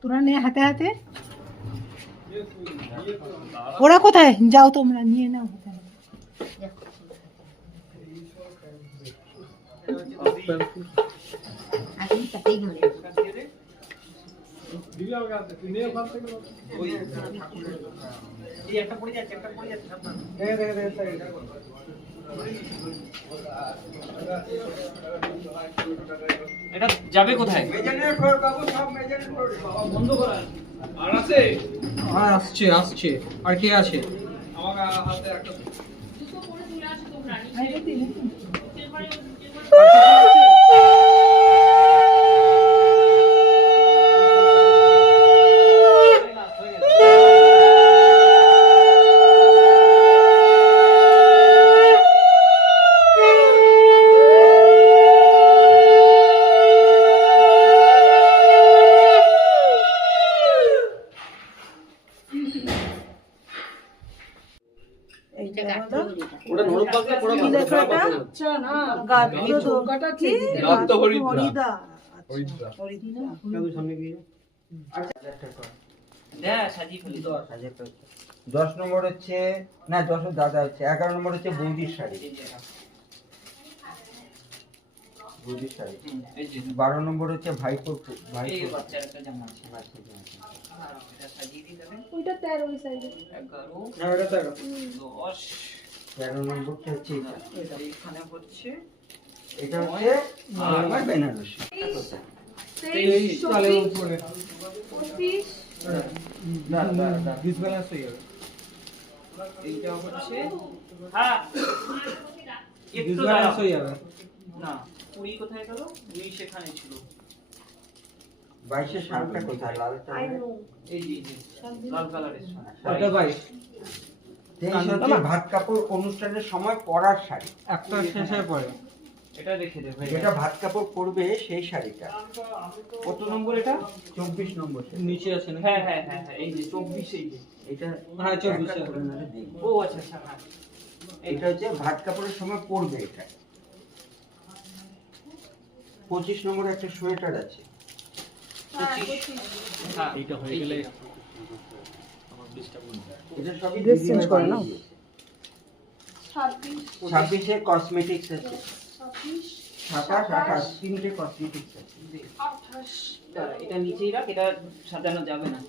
তোরা নে হাতে হাতে। ওরা কোথায়? যাও তোমরা নিয়ে নাও হাতে হাতে। এটা যাবে কোথায়? আর আছে? আর আসছে আসছে। আর কে আছে? আমার হাতে একটা ওটা নরম পাতলা পোড়া পাতলা। আচ্ছা না গাত্র দোকাটা কি? রক্ত হরিদ্রা। হরিদ্রা। কেন সামনে গিয়ে? আচ্ছা একটা হ্যাঁ সাজিয়ে ফেলি তো সাজিয়ে ফেলি। 10 নম্বর হচ্ছে না 10 দাদা হচ্ছে 11 নম্বর হচ্ছে বৌদির শাড়ি। বৌদির শাড়ি। এই যে 12 নম্বর হচ্ছে ভাইপোর এই বাচ্চার একটা জামা আছে বাচ্চার জামা। আর এটা সাজিয়ে দিই যাবে। ওইটা 13 ওই সাইডে 11 না ওটা 13 10 13 নম্বরটা হচ্ছে এটা এখানে হচ্ছে এটা হচ্ছে আমার বেনারসি 23 সালে উপরে 25 না ডিসব্যালেন্স হয়ে যাবে এইটা হচ্ছে হ্যাঁ ডিসব্যালেন্স হয়ে যাবে না 20 কোথায় গেল 20 সেখানে ছিল 22 এর শাড়িটা কোথায় লালটা এই যে লাল কালারের শাড়ি 22 ভাত কাপড় অনুষ্ঠানের সময় পরার শাড়ি একটা শেষে পরে এটা রেখে দে ভাই এটা ভাত কাপড় পরবে সেই শাড়িটা কত নম্বর এটা 24 নম্বর নিচে আছে না হ্যাঁ হ্যাঁ হ্যাঁ এই যে 24 এই যে এটা হ্যাঁ 24 ও আচ্ছা আচ্ছা হ্যাঁ এটা হচ্ছে ভাত কাপড়ের সময় পরবে এটা 25 নম্বর একটা সোয়েটার আছে 25 হ্যাঁ এটা হয়ে গেলে এটা সবই ড্রেস চেঞ্জ করে না 26 এ কসমেটিক্স আছে 27 তিনটে কসমেটিক্স আছে 28 এটা নিচেই রাখ এটা সাজানো যাবে না